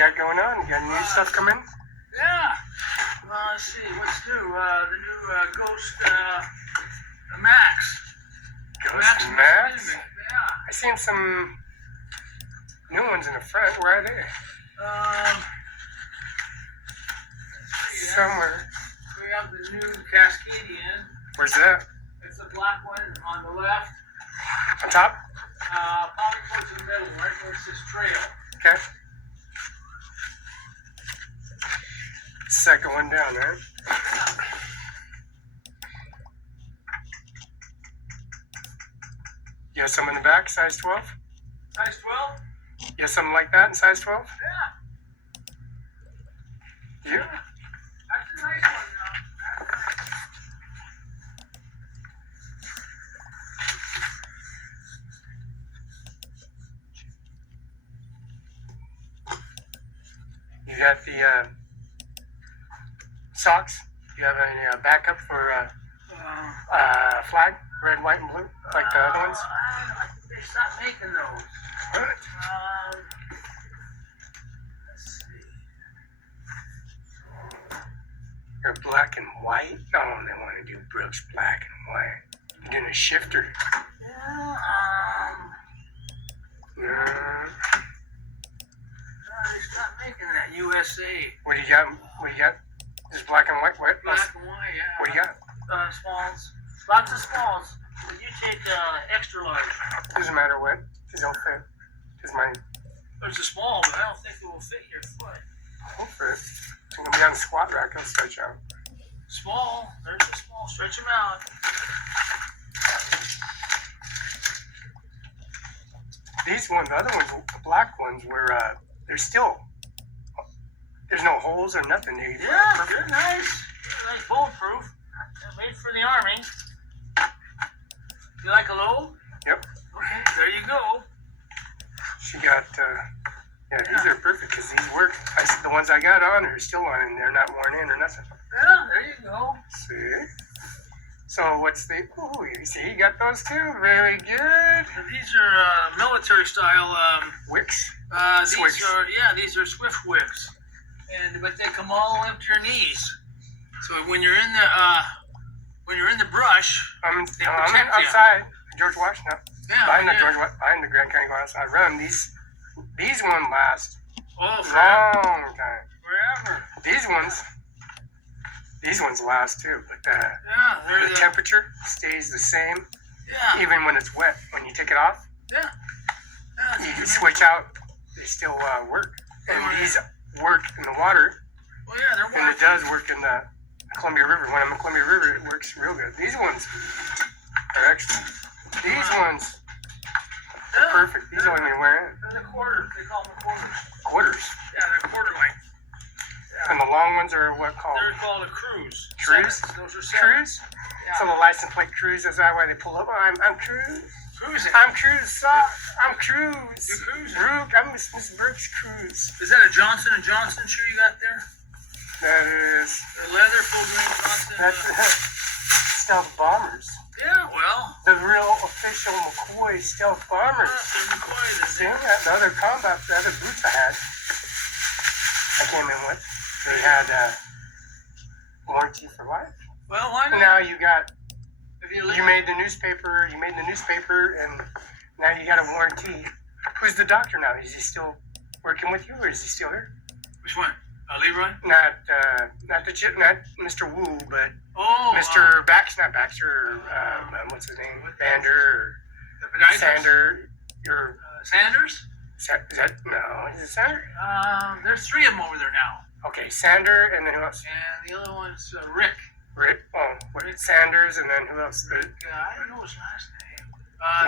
got going on? You got new stuff coming? Yeah. Let's see, what's new? The new Ghost Max. Ghost Max? Yeah. I seen some new ones in the front. Where are they? Somewhere. We have the new Cascadian. Where's that? It's the black one on the left. On top? Probably towards the middle, right where it says trail. Okay. Second one down, right? You have some in the back, size 12? Size 12? You have something like that in size 12? Yeah. You? That's a nice one, You got the socks? You have any backup for flag? Red, white, and blue? Like the other ones? They stopped making those. What? Let's see. They're black and white? Oh, they want to do Brooks black and white. You're doing a shifter. Yeah, they stopped making that. USA. What do you got? What do you got? Just black and white? What? Black and white, yeah. What do you got? Smalls. Lots of smalls. But you take extra large. Doesn't matter what. Because they'll fit. Because mine There's a small, but I don't think it will fit your foot. won't fit. It's going to be on the squat rack. It'll stretch out. Small. There's a small. Stretch them out. These ones, the other ones, the black ones, were, they're still, there's no holes or nothing. Yeah, they're nice. They're nice, bulletproof. They're made for the Army. You like a low? Yep. Okay, there you go. She got, these are perfect because these work. The ones I got on are still on and they're not worn in or nothing. Yeah, there you go. See? So what's the, ooh, you see, you got those too. Very good. And these are military style. Wicks? These are Swift wicks. But they come all the way up to your knees. So when you're in the brush, I'm protect you. outside. George Washington. Yeah, Behind yeah. the Grand Canyon outside run. These ones last Oh, long time. forever. These ones last too, but Yeah, they're the temperature stays the same Yeah. even when it's wet. When you take it off, Yeah. you can switch out. They still work, and these work in the water, Well, yeah, they're and water. it does work in the Columbia River. When I'm in Columbia River, it works real good. These ones are excellent. These ones are perfect. These are only wear in They're the quarter. They call them quarters. quarters, Yeah, they're quarter length. and the long ones are what called They're called a cruise. Cruise? Sevens. Those are sevens. cruise. Yeah. So the license plate cruise is that why they pull up. Oh, I'm cruise. Cruising. I'm Cruz. I'm Cruz. You're cruising. Brooke. I'm Miss Brooks Cruz. Is that a Johnson & Johnson shoe you got there? That is. A leather full grain Johnson. That's stealth bombers. Yeah, well. The real official McCoy stealth bombers. They're McCoy. See that? The other boots I had, I came in with. They had warranty for life. Well, why not? Now you got. If you You made the newspaper. You made the newspaper, and now you got a warranty. Who's the doctor now? Is he still working with you, or is he still here? Which one? Leroy? Not Mr. Wu, but Oh, Mr. Not Baxter. What's his name? Bander. Sander. Your Sanders? is that no? Is it Sander? There's three of them over there now. Okay, Sander, and then who else? And the other one's Rick. Rick. Oh, what? Sanders, and then who else? I don't know his last name.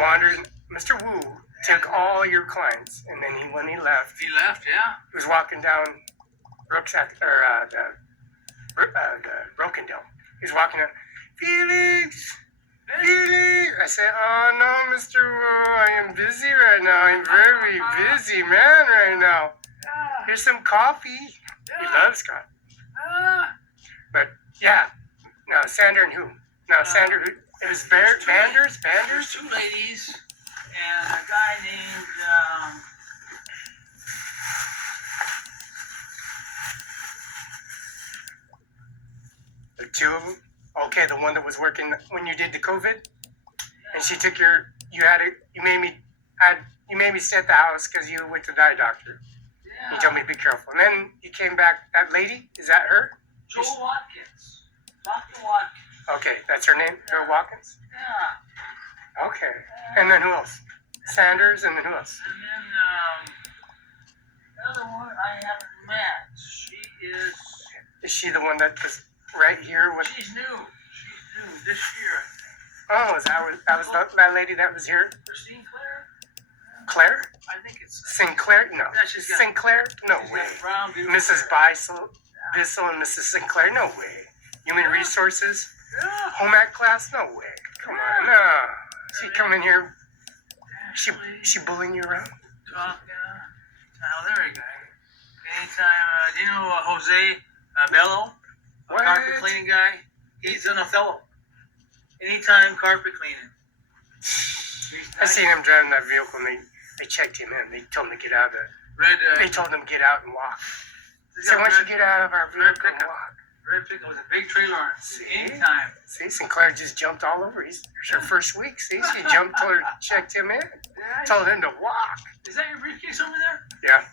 Wanders. Mr. Wu took all your clients, and then when he left, He left, yeah. he was walking down Brooks the Brokendale. He was walking down. Felix. I said, oh no, Mr. Wu, I am busy right now. I'm very busy man right now. Yeah. Here's some coffee. He loves coffee. But yeah, now Sander and who? Now Sander, who? It was Banders? There's two ladies and a guy named The two of them? Okay, the one that was working when you did the COVID? And she took your, you made me stay at the house because you went to the eye doctor. Yeah. You told me to be careful. And then you came back, that lady, is that her? Joe Watkins. Dr. Watkins. Okay, that's her name? Joe Watkins? Yeah. Okay. And then who else? Sanders, and then who else? And then, the other one I haven't met. She is... Is she the one that was right here with... She's new. She's new this year. Oh, that was that lady that was here? Christine Claire? Claire? I think it's... Sinclair? No. Yeah, she's got... Sinclair? No she's way. got brown, Mrs. Bissell and Mrs. Sinclair? No way. Human Resources? Yeah. Home Ec class? No way. Come on. No. She come in here. She bullying you around? Talk, oh, there we go. Anytime, do you know Jose Bello? A What? carpet cleaning guy? He's an Othello. Anytime carpet cleaning. I seen him driving that vehicle and they checked him in. They told him to get out of it. They told him to get out and walk. They said, why don't you get out of our vehicle and walk? Red pickup was a big trailer on it. See? Anytime. See, Sinclair just jumped all over. It's her first week. See, she jumped till her checked him in. Yeah. Told him to walk. Is that your briefcase over there? Yeah.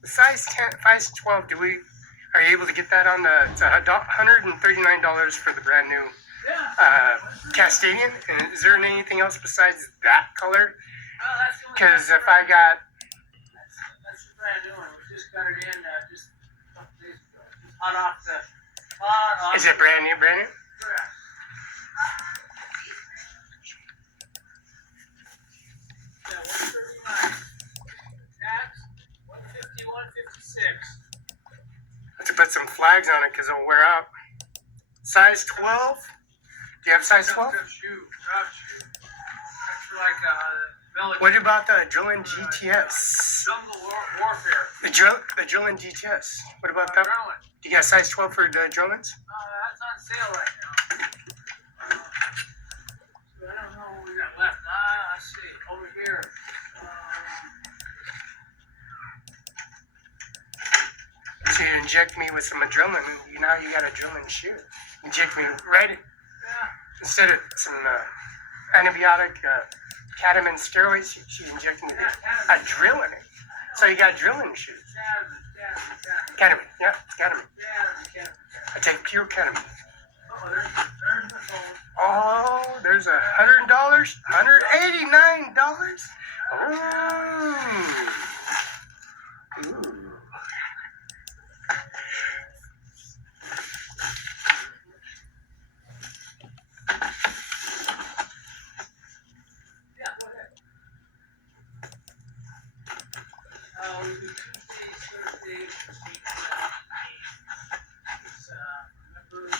The size 10, size 12, are you able to get that on the, it's $139 for the brand new Yeah. Castadian? And is there anything else besides that color? Oh, that's the one. Because if I got, That's the brand new one. We just got it in just a couple days ago. Just hot off the... is it brand new, brand new? Yeah. Yeah, 139. Tax, 150, 156. Have to put some flags on it because it'll wear out. Size 12? Do you have size 12? Drop shoe. That's for like military. What about the Drilling GTS? Jungle warfare. The Drilling GTS. What about that? Maryland. Do you got size 12 for the Drillings? That's on sale right now. So I don't know what we got left. Let's see. Over here. So you inject me with some adrenaline, now you got a drilling shoe. Inject me right in, Yeah. instead of some antibiotic, ketamine steroids, she injected me with adrenaline. So you got drilling shoes. Ketamine, yeah, it's ketamine. I take pure ketamine. Oh, there's the phone. Oh, there's $100, $189. Ooh. Yeah, go ahead. We do Tuesdays, Thursdays, it's, remember, $30.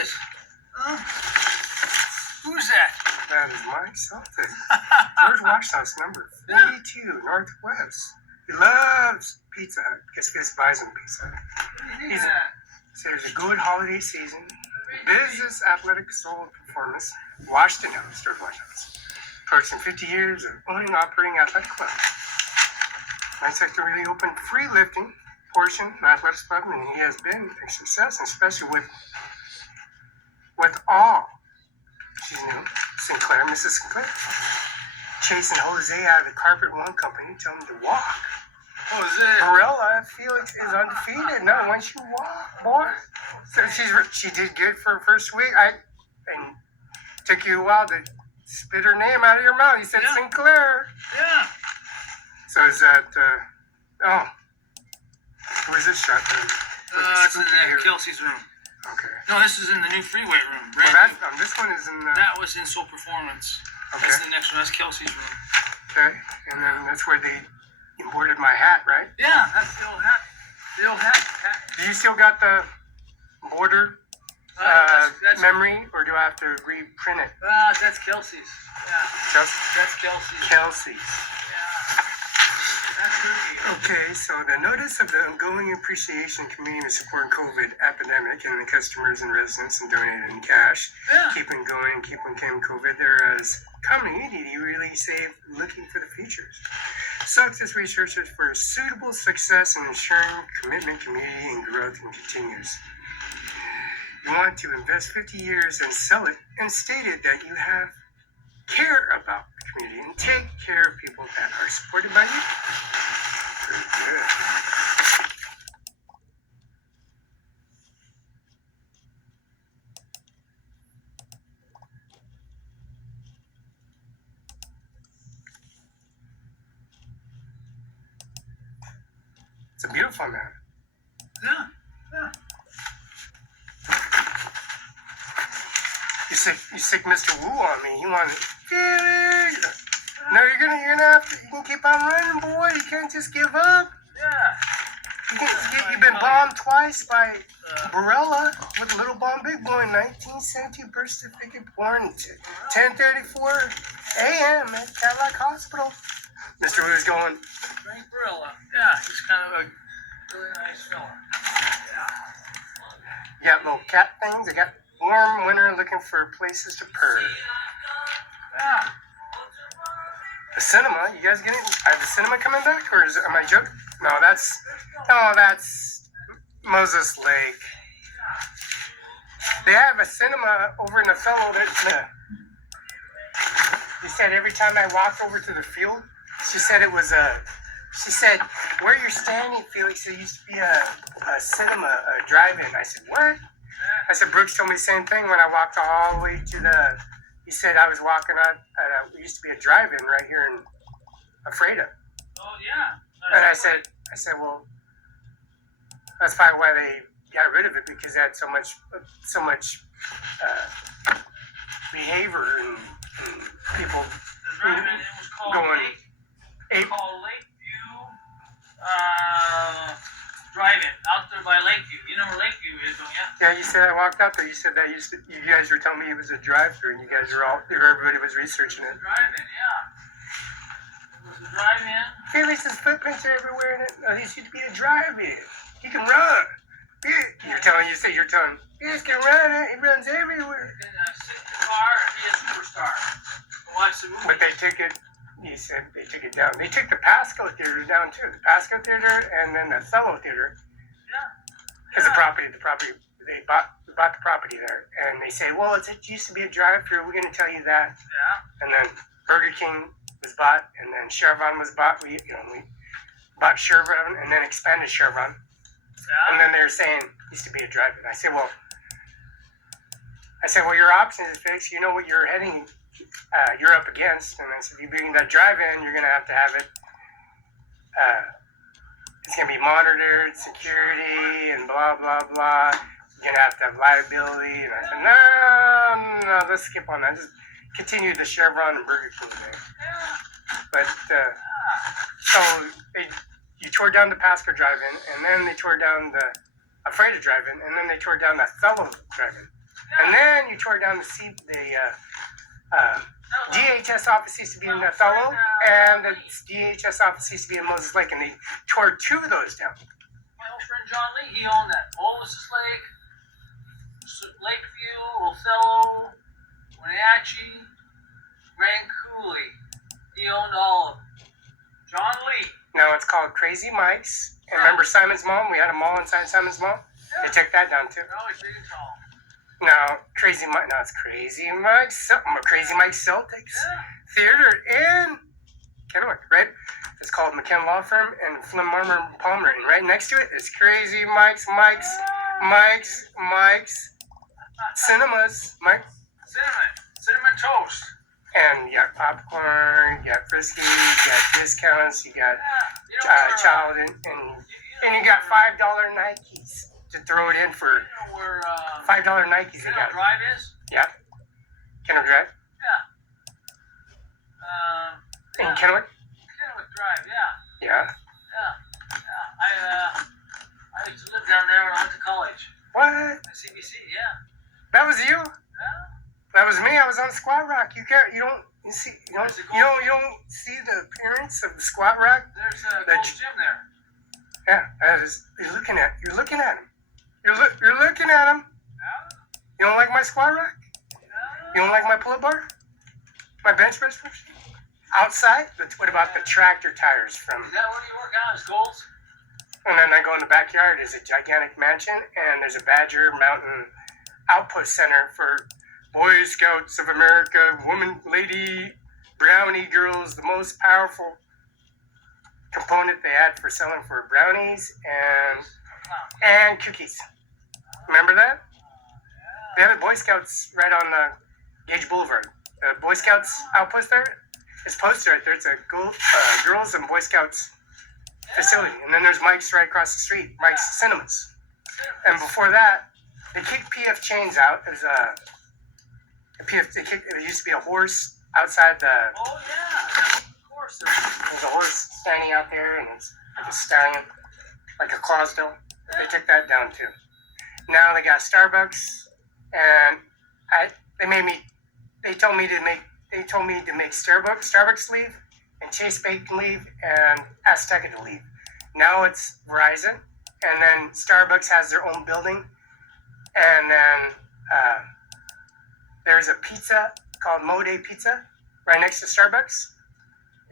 this? Who's that? That is Mike something. George Washington's number 42 Northwest. He loves Pizza Hut because Fist buys him Pizza Hut. There's a good holiday season. Business, athletic, soul performance. Washington House, George Washington's. Approaching 50 years of owning and operating athletic club. My sector really opened free lifting portion athletics club, and he has been a success, especially with all. She's new. Sinclair, Mrs. Sinclair. Chasing Jose out of the Carpet One Company, telling him to walk. Jose. Barela, Felix is undefeated. No, once you walk, boy. So she did good for her first week. And took you a while to spit her name out of your mouth. You said Sinclair. Yeah. So is that, who is this shot? It's in Kelsey's room. Okay. No, this is in the new free weight room. Well, this one is in the... That was in Soul Performance. Okay. That's the next one. That's Kelsey's room. Okay. And then that's where they imported my hat, right? Yeah, that's the old hat. The old hat. Do you still got the border That's memory, or do I have to reprint it? That's Kelsey's. Yeah. That's Kelsey's. Kelsey's. Yeah. That's her. Okay, so the notice of the ongoing appreciation community to support COVID epidemic and the customers and residents and donated in cash. Yeah. Keep on going, keep on came COVID. There is community to really save looking for the futures. Success researchers for suitable success and ensuring commitment, community, and growth and continues. You want to invest 50 years and sell it, and stated that you have care about the community and take care of people that are supported by you. Very good. It's a beautiful man. Yeah. Yeah. You sick Mr. Wu on me. You want Felix. No, you're gonna have to. You can keep on running, boy. You can't just give up. Yeah. You've been bombed twice by Barela with a little bomb, big boy. 1972 birth certificate, born 10:34 a.m. at Cadillac Hospital. Mr. Wu's going. Frank Barela. Yeah, he's kind of a really nice fella. You got little cat things. I got warm winter looking for places to purr. Yeah. The cinema, you guys getting? Are the cinema coming back, or am I joking? No, that's Moses Lake. They have a cinema over in Othello. He said every time I walked over to the field, she said it was a. She said, where you're standing, Felix, there used to be a cinema, a drive-in. I said, what? I said, Brooks told me the same thing when I walked all the way to the. He said I was walking out. There used to be a drive-in right here in Ephrata. Oh yeah. And I said, well, that's probably why they got rid of it, because they had so much behavior and people The drive-in, it was called going. Lakeview Drive-In out there by Lakeview. You know where Lakeview is, don't you? Yeah, you said I walked out there. You said that you guys were telling me it was a drive-through, and you guys were everybody was researching it. Drive-in, yeah. It was a drive-in. Felix's footprints are everywhere in it. No, this used to be a drive-in. He can run. You're telling Felix can run it. He runs everywhere. You can sit in the car and be a superstar. Watch the movie. But they took it. He said they took it down. They took the Pasco Theater down too. The Pasco Theater and then the Othello Theater. Yeah. Because the property, they bought the property there, and they say, well, it used to be a drive-through. We're going to tell you that. Yeah. And then Burger King was bought, and then Chevron was bought. We bought Chevron and then expanded Chevron. Yeah. And then they're saying it used to be a drive-in. I said, well, your options is fixed. You know what you're heading. You're up against, and I said, if you bring that drive-in, you're gonna have to have it. It's gonna be monitored, security, and blah blah blah. You're gonna have to have liability, and I said, no, let's skip on that. Just continue the Chevron and Burger King thing. But so you tore down the Pasco Drive-In, and then they tore down the Ephrata Drive-In, and then they tore down the Othello Drive-In. tore down DHS office used to be in Othello, and the DHS office used to be in Moses Lake, and they tore 2 of those down. My old friend John Lee, he owned that. Moses Lake, Lakeview, Othello, Wenatchee, Grand Coulee. He owned all of them. John Lee. Now it's called Crazy Mike's. And remember Simon's Mall? We had a mall inside Simon's Mall. Yeah. They took that down too. They're always big and tall. Now Crazy Mike. Now it's Crazy Mike's. Crazy Mike's Celtics Theater in Kennewick, right? It's called McKen Law Firm and Flynn Marmor and Palmer. And right next to it is Crazy Mike's Cinemas. Cinnamon toast. And you got popcorn, you got Frisky, you got discounts, you got child, and you got $5 Nikes to throw it in for You know where $5 Nikes. You got Drive is? yeah, Kennewick Drive Yeah. in Kennewick. Kennewick Drive, yeah. Yeah. I used to live down there when I went to college. What? At CBC, yeah. That was you? Yeah. That was me. I was on Squat Rock. You don't see the appearance of the Squat Rock. There's a gold gym there. Yeah, that is. You're looking at him. You're looking at him. Yeah. You don't like my Squat Rock? You don't like my pull-up bar? My bench press machine? Outside? What about the tractor tires from? Is that where you work out? Is Gold's? And then I go in the backyard. There's a gigantic mansion, and there's a Badger Mountain Outpost Center for Boy Scouts of America, woman, lady, brownie girls, the most powerful component they had for selling for brownies and cookies. Remember that? They have a Boy Scouts right on Gage Boulevard. The Boy Scouts Outpost there. It's posted right there. It's a girls and Boy Scouts facility. And then there's Mike's right across the street, Mike's Cinemas. And before that, they kicked PF Chains out. There's it used to be a horse outside the. Oh, yeah. Of course. There's a horse standing out there, and it's like a stallion, like a Clydesdale. They took that down too. Now they got Starbucks, and they told me to make Starbucks leave, and Chase Bacon leave, and Azteca to leave. Now it's Verizon, and then Starbucks has their own building, and then there's a pizza called Mode Pizza right next to Starbucks,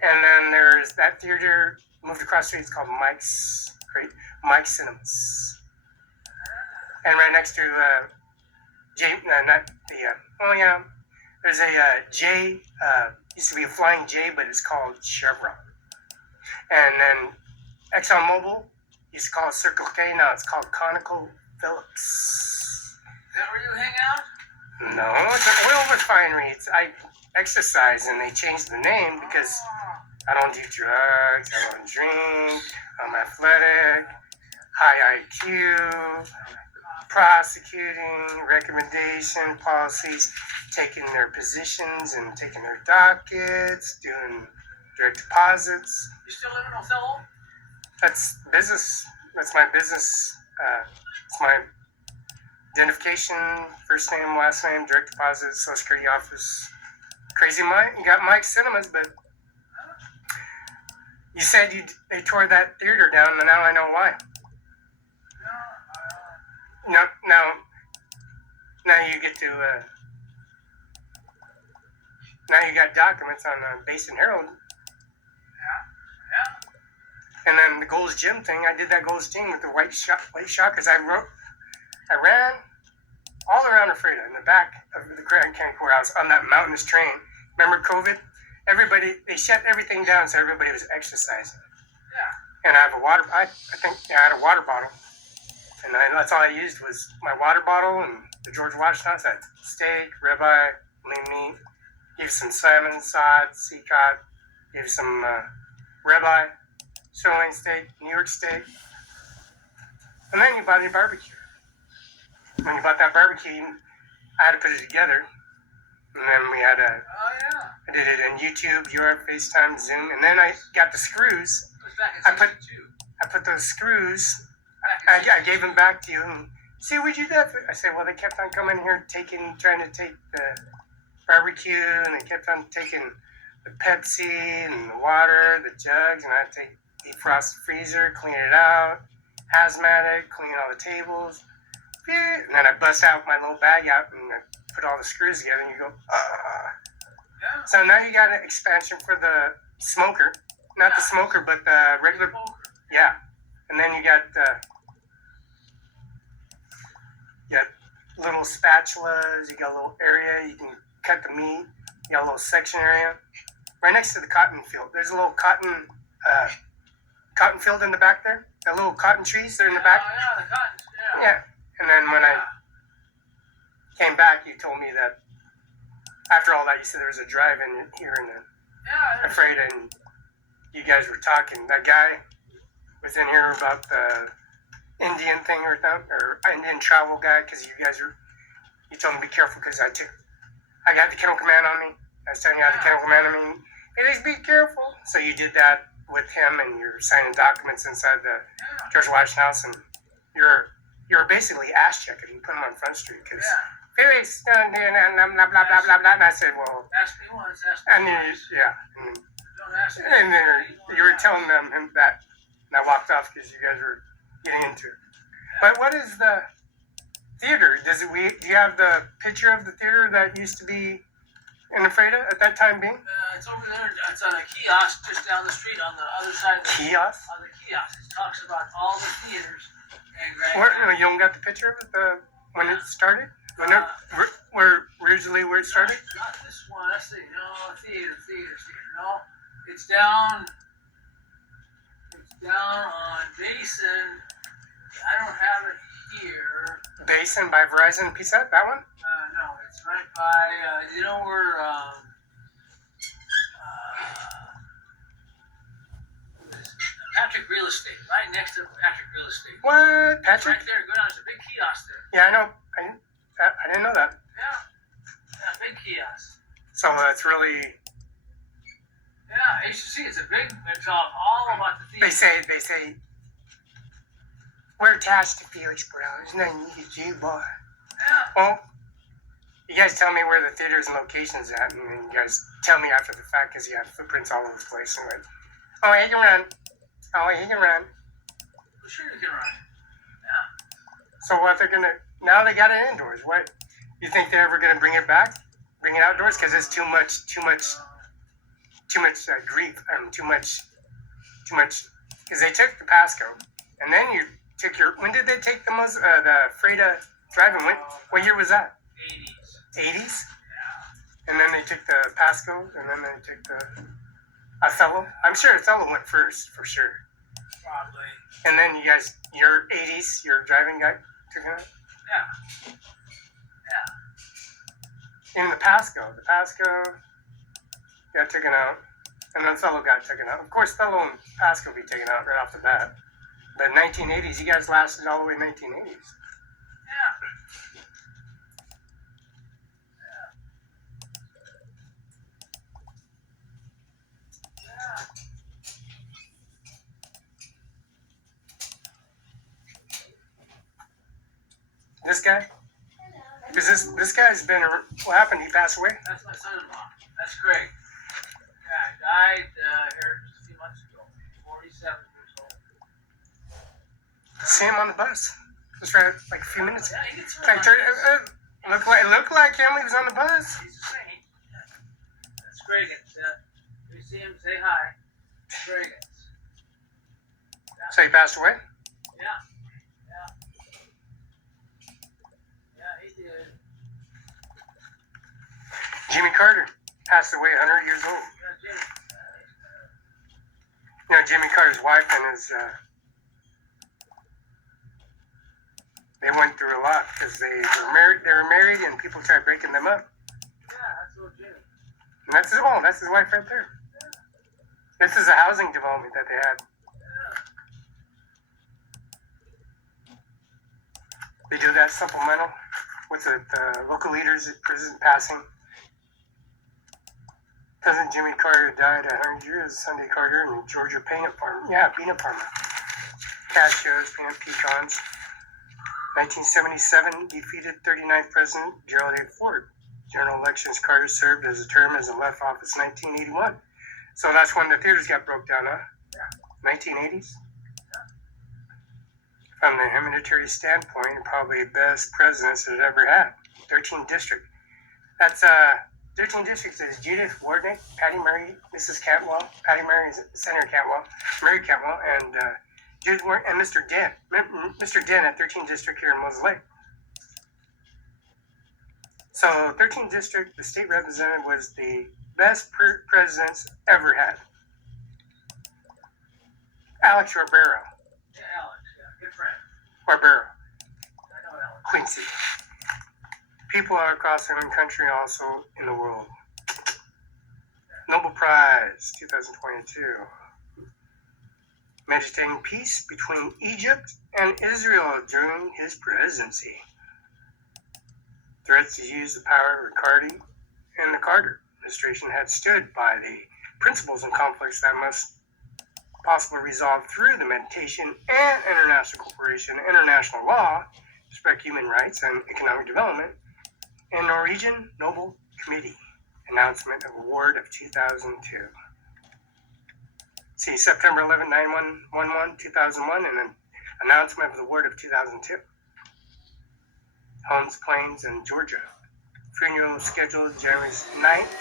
and then there's that theater moved across the street. It's called Mike's Cinemas, and right next to there's a J. Used to be a Flying J, but it's called Chevron. And then ExxonMobil used to call it Circle K. Now it's called ConocoPhillips. Is that where you hang out? No, it's an oil refinery. I exercise, and they changed the name because I don't do drugs, I don't drink, I'm athletic, high IQ, prosecuting, recommendation, policies, taking their positions and taking their dockets, doing direct deposits. You still live in Othello? That's business. That's my business. It's my identification, first name, last name, direct deposit, Social Security office. Crazy Mike. You got Mike's Cinemas, but you said they tore that theater down, and now I know why. No, now you get to. Now you got documents on Basin Herald. Yeah. And then the Gold's Gym thing. I did that Gold's Gym with the white shockers. I ran all around Ephrata in the back of the Grand Canyon Courthouse on that mountainous train. Remember COVID? They shut everything down, so everybody was exercising. Yeah. And I have a water. I had a water bottle, and that's all I used was my water bottle and the George Washington. I had steak, ribeye, lean meat. Gave some salmon, sod, sea cod. Gave some ribeye, sirloin steak, New York steak. And then you bought your barbecue. When you bought that barbecue, I had to put it together. And then we had I did it on YouTube, Europe, FaceTime, Zoom. And then I got the screws. I put those screws. I gave them back to you, and See, we do that. I said, well, they kept on coming here, trying to take the barbecue, and they kept on taking the Pepsi and the water, the jugs, and I had to defrost the freezer, clean it out, hazmat it, clean all the tables. And then I bust out my little bag out and I put all the screws together, and you go, Yeah. So now you got an expansion for the smoker. Not the smoker, but the regular. Yeah. And then you got little spatulas. You got a little area you can cut the meat. You got a little section area. Right next to the cotton field. There's a little cotton field in the back there. The little cotton trees, they're in the back. Oh, yeah, the cotton. Yeah. Yeah. And then when I came back, you told me that after all that, you said there was a drive-in here in the Freda, and you guys were talking. That guy was in here about the Indian thing or Indian travel guy, because you told me to be careful because I got the kennel command on me. I was telling you I had the kennel command on me. Please be careful. So you did that with him, and you're signing documents inside the George Washington house, and you're basically ass checking. You put him on Front Street because Felix, blah blah blah blah blah. And I said, well, Ask me once, ask me twice. Don't ask me. And then you were telling them that, and I walked off because you guys were getting into it. But what is the theater? Do you have the picture of the theater that used to be in the Freda at that time being? It's over there. It's on a kiosk just down the street on the other side of the Kiosk? On the kiosk. It talks about all the theaters. You don't got the picture of it when it started? Originally where it started? Not this one. Let's see. No, theater. No, it's down on Basin. I don't have it here. Basin by Verizon Pizza? That one? No, it's right by, you know where, Patrick Real Estate, right next to Patrick Real Estate. What? Patrick? Right there, go down, there's a big kiosk there. Yeah, I know. I didn't know that. Yeah, big kiosk. So it's really... Yeah, you should see, it's all about the theater. They say, we're attached to Felix Barela. There's nothing you can do, boy. Yeah. Well, you guys tell me where the theaters and locations at, and then you guys tell me after the fact because you have footprints all over the place. And like, oh, he can run. Oh, he can run. For sure you can run. Yeah. So what they're gonna now they got it indoors. What you think they're ever gonna bring it back? Bring it outdoors because it's too much grief. Too much. Because they took the Pasco, and then you took when did they take the Freda driving? What year was that? 80s. 80s? Yeah. And then they took the Pasco, and then they took the Othello. I'm sure Othello went first, for sure. Probably. And then your 80s, your driving guy took it out? Yeah. Yeah. In the Pasco got taken out, and then Othello got taken out. Of course, Othello and Pasco be taken out right off the bat. But 1980s, you guys lasted all the way 1980s. Yeah. This guy? Because this guy's been... What happened? He passed away? That's my son-in-law. That's Greg. Yeah, he died here just a few months ago. 47 years old. See him on the bus. Just right, like a few minutes. Yeah, he gets Like, it looked like him. He was on the bus. He's a saint. That's Greg. If you see him, say hi. Greg. So he passed away? Yeah. Yeah, he did. Jimmy Carter passed away 100 years old. Yeah, Jimmy. You know, Jimmy Carter's wife and his... they went through a lot because they were married and people tried breaking them up. Yeah, that's little Jimmy. And that's his wife right there. This is a housing development that they had. They do that supplemental. What's it? Local leaders at prison passing. Cousin Jimmy Carter died at 100 years. Sunday Carter and Georgia peanut farm. Yeah, peanut farmer. Cashews, peanut pecans. 1977 defeated 39th President Gerald A. Ford. General elections, Carter served as a term as a left office 1981. So that's when the theaters got broke down, huh? 1980s. From the humanitarian standpoint, probably the best presidents it ever had. 13th District. That's 13th District is Judith Wardnick, Patty Murray, Mrs. Cantwell, Patty Murray, Senator Cantwell, Mary Cantwell, and Judith Ward and Mr. Dent. Mr. Dent at 13th District here in Moses Lake. So 13th District, the state representative was the best presidents ever had. Alex Barbera. Yeah, Alex, yeah, good friend. Barbera. I know Alex. Quincy. People are across the country, also in the world. Nobel Prize, 2022. Meditating peace between Egypt and Israel during his presidency. Threats to use the power of Riccardi and the Carter administration had stood by the principles and conflicts that must possibly resolve through the meditation and international cooperation, international law, respect human rights and economic development, and Norwegian Nobel Committee announcement of award of 2002. See September 11, 911, 2001, and an announcement of the award of 2002. Holmes Plains in Georgia. Funeral scheduled January 9th.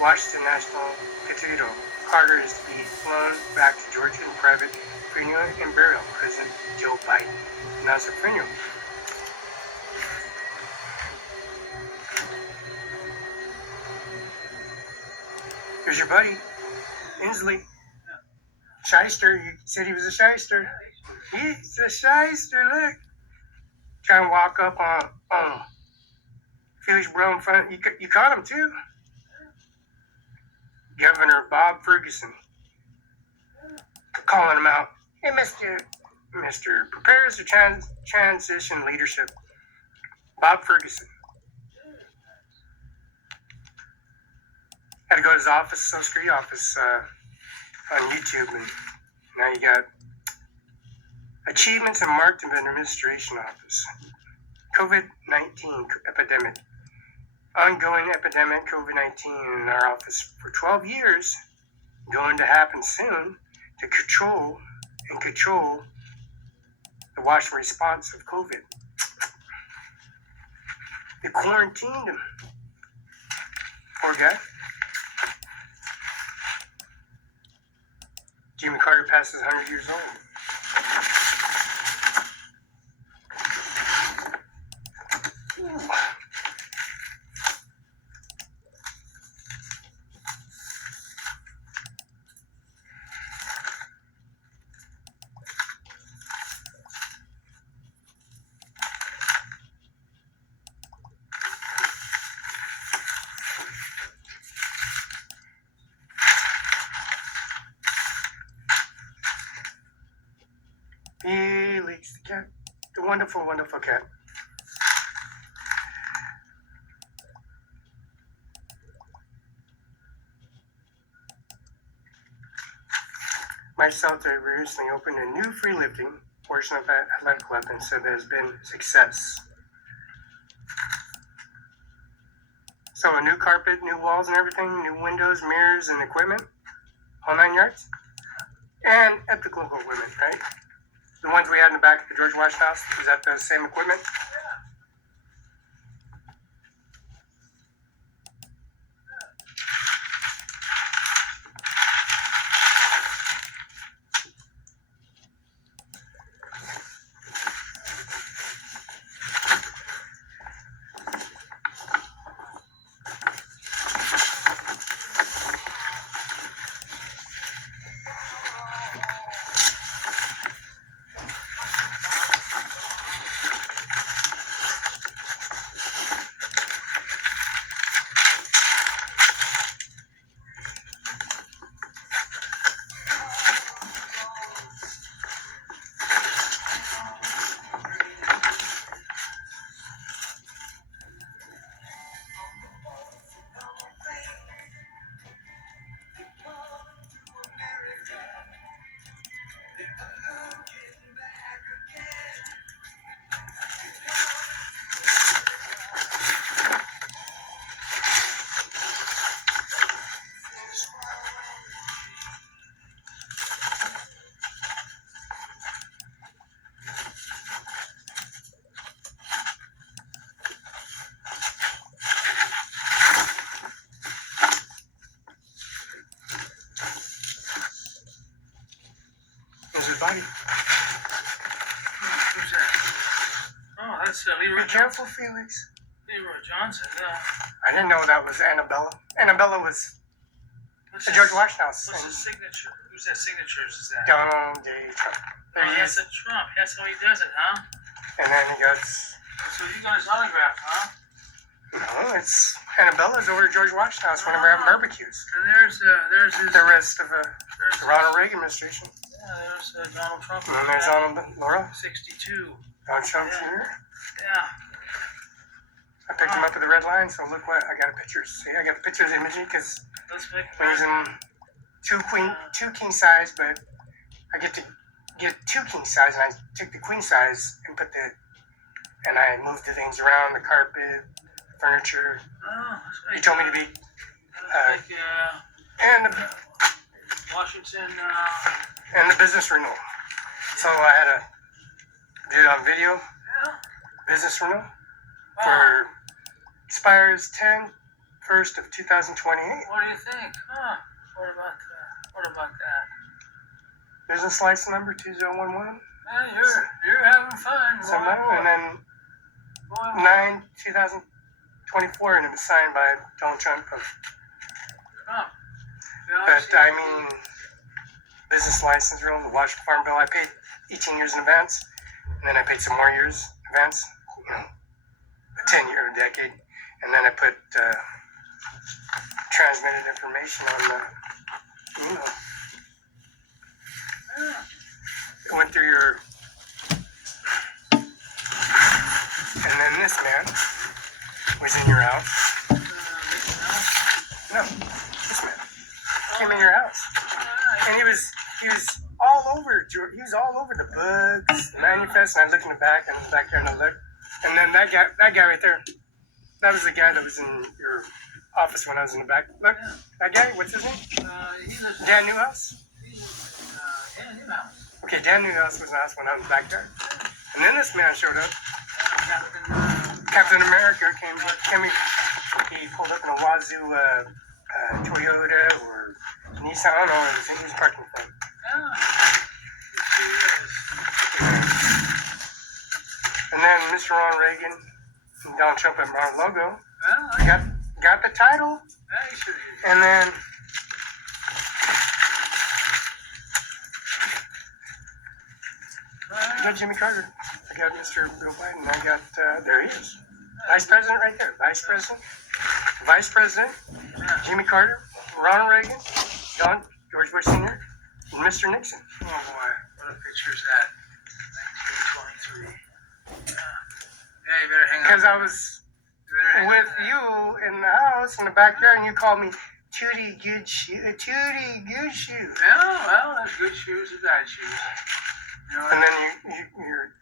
Washington National Cathedral. Carter is to be flown back to Georgia in private funeral and burial. President Joe Biden announced a funeral. Here's your buddy, Inslee. Shyster. You said he was a shyster. He's a shyster, look. Trying to walk up on Felix in front. You caught him too. Governor Bob Ferguson calling him out. Hey, Mr. Prepares for transition leadership. Bob Ferguson. Had to go to his office, Social Security office, on YouTube, and now you got achievements and marked in the administration office. COVID-19 epidemic. Ongoing epidemic COVID-19 in our office for 12 years, going to happen soon to control the Washington response of COVID. They quarantined him. Poor guy. Jimmy Carter passes 100 years old. Felix, the cat. The wonderful, wonderful cat. Myself, I recently opened a new free lifting portion of that athletic club and said there's been success. So a new carpet, new walls and everything, new windows, mirrors and equipment, whole 9 yards. And epical equipment, right? The ones we had in the back of the George Washington House, is that the same equipment? body. Who's that? Oh, that's Leroy Be careful, Felix. Leroy Johnson. I didn't know that was Annabella. Annabella was What's the his- George Washington. What's his signature? Who's that signatures? Is that? Donald J. Trump. There Oh, he that's is. a Trump. That's how he does it, huh? And then he got. So you got his autograph, huh? No, it's Annabella's over at George Washington House whenever we're having barbecues. And there's his. The rest of the There's Ronald Reagan administration. Yeah, there's Donald Trump. And then there's Donald Laura. 62. Donald Trump Yeah. Jr. Yeah. I picked him up at the red line, so look what I got a picture. See, I got the pictures imaging because Let's make when he's in two king size, but I get to get two king size, and I took the queen size and and I moved the things around, the carpet, furniture. Oh, He told me to be, like and the Washington. and the business renewal. So I had to do it on video, Yeah. business renewal, Wow. for expires 10/1 of 2028. What do you think? Huh? What about that? Business license number 2011. Yeah, you're having fun. So, Boy, and then boy. 9/2024, and it was signed by Donald Trump. Huh. Yeah, But I mean, business license rule, the Washington Farm Bill, I paid 18 years in advance, and then I paid some more years in advance, a 10-year, a decade, and then I put transmitted information on the email. Yeah. It went through your, and then this man was in your house. No, this man came in your house, and he was all over. He was all over the books, the manifest, and I looked in the back, and I was back there, and I looked, and then that guy right there, that was the guy that was in your office when I was in the back. Look, that guy, what's his name? He lives in Dan Newhouse. Newhouse. Okay, Dan Newhouse was in the house when I was back there, and then this man showed up. Captain America came. He pulled up in a Wazoo Toyota or Nissan. I don't know where he was parking from. And then Mr. Ronald Reagan and Donald Trump and our logo. I got the title. And then I got Jimmy Carter. I got Mr. Bill Biden. I got there he is. Vice President right there. Vice President, Jimmy Carter, Ronald Reagan, George Bush Sr., and Mr. Nixon. Oh boy, what a picture is that? 1923. Yeah, you better hang on. Because I was with you in the house in the backyard, and you called me Tootie Good Shoe. Tootie Good Shoe. Yeah, well, there's good shoes and bad shoes. You know, And then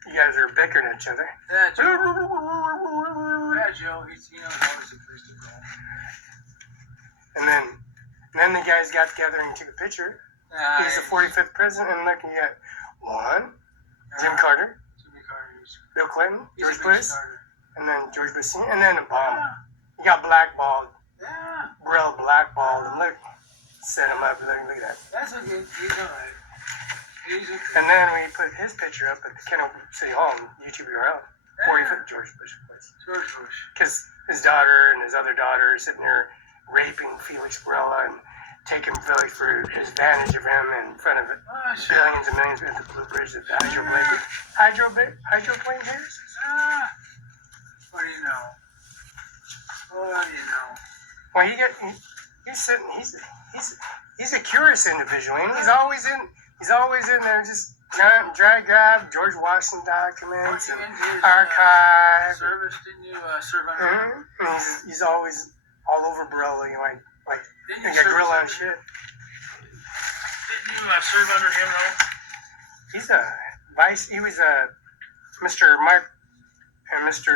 you guys are bickering at each other. yeah, Joe. Yeah, Joe. He knows always the place to go. And then the guys got together and took a picture. He's the 45th president, and look, you got one, Jim Carter, Jimmy Carter. Bill Clinton, He's a George big Bush, starter. and then George Bush Sr., and then Obama. You got blackballed, Yeah, Barela blackballed, and look, set him up, look at that. that's a good. He's all right. He's a. And then we put his picture up at the Kennel City Hall on YouTube URL, 45th George Bush place. George Bush. Because his daughter and his other daughter are sitting there raping Felix Barela and taking Felix for his advantage of him in front of it. Oh, shit. Billions and millions of the blue bridge that the hydroplane bears. What do you know? What do you know? Well, he's sitting. He's a curious individual, and he's always in there just dry grab George Washington documents and archive. Service? Didn't you serve under him? And he's always all over Barela, like Didn't he you got serve gorilla and under- shit. Didn't you serve under him though? He's a vice. He was a Mr. Mark and Mr.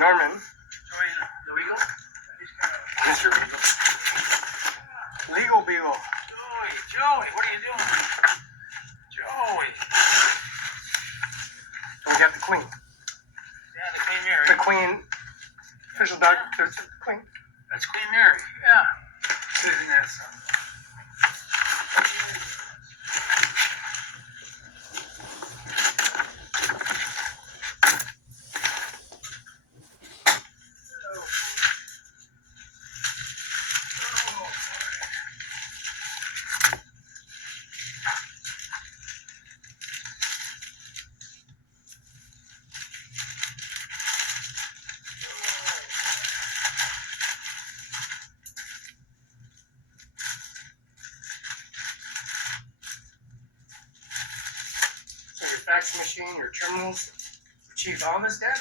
Norman. So he's illegal? Mr. Legal Beagle. Joey, what are you doing? Joey. We got the Queen. Yeah, the Queen Mary. The Queen. Official dog. There's the Queen. That's Queen Mary. Yeah. Isn't that something? fax machine, your terminals, achieved all this data.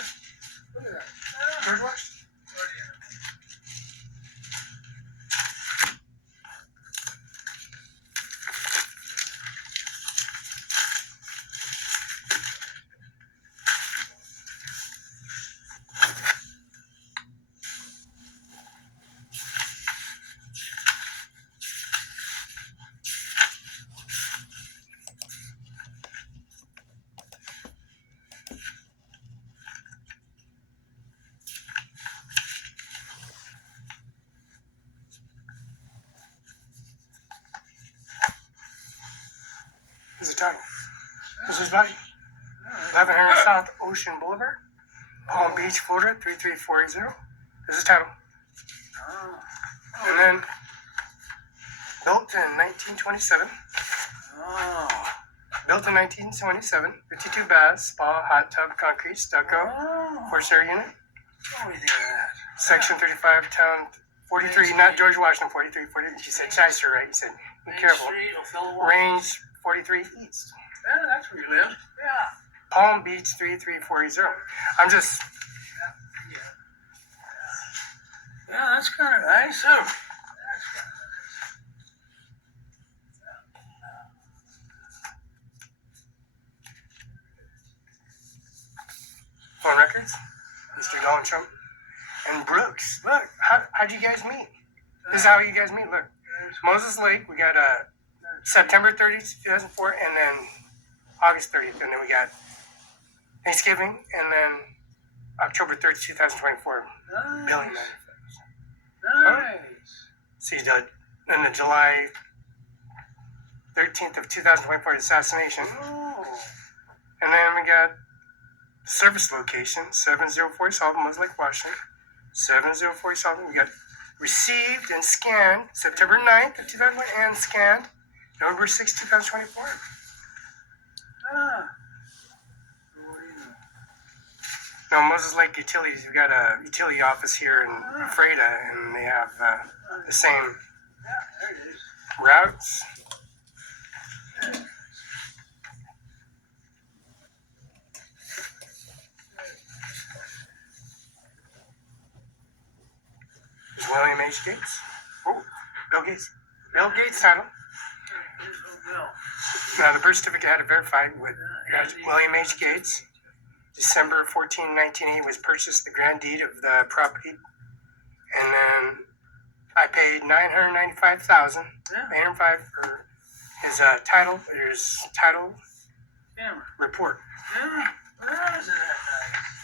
Look at that. George Washington. This is the title. This is body. 1100 South Ocean Boulevard, Palm Beach, Florida, 33480. This is the title. And then, built in 1927. Built in 1927, 52 baths, spa, hot tub, concrete, stucco, four-story unit. Section 35, town 43, not George Washington, 43, 40. She said Chiser, right? He said, be careful. Range 43 East. Yeah, that's where you live. Yeah. Palm Beach, 33480. I'm just... Yeah, that's kind of nice. Phone records, Mr. Donald Trump, and Brooks. Look, how'd you guys meet? This is how you guys meet. Look, Moses Lake, we got September 30th, 2004, and then August 30th, and then we got Thanksgiving, and then October 30th, 2024. Nice. Billion. Nice. See, then the July 13th of 2024 assassination, and then we got service location 704 Sullivan, Lake, Washington. 704 Sullivan. We got received and scanned September 9th of 2001 and scanned November 6th, 2024. No, Moses Lake Utilities. We got a utility office here in Freda, and they have the same routes. William H. Gates. Oh, Bill Gates. Bill Gates title. Now, the birth certificate had to verify with William H. Gates. December 14, 1980 was purchased the grand deed of the property. And then I paid $995,000. $805 for his title. There's title report. Yeah, isn't that nice?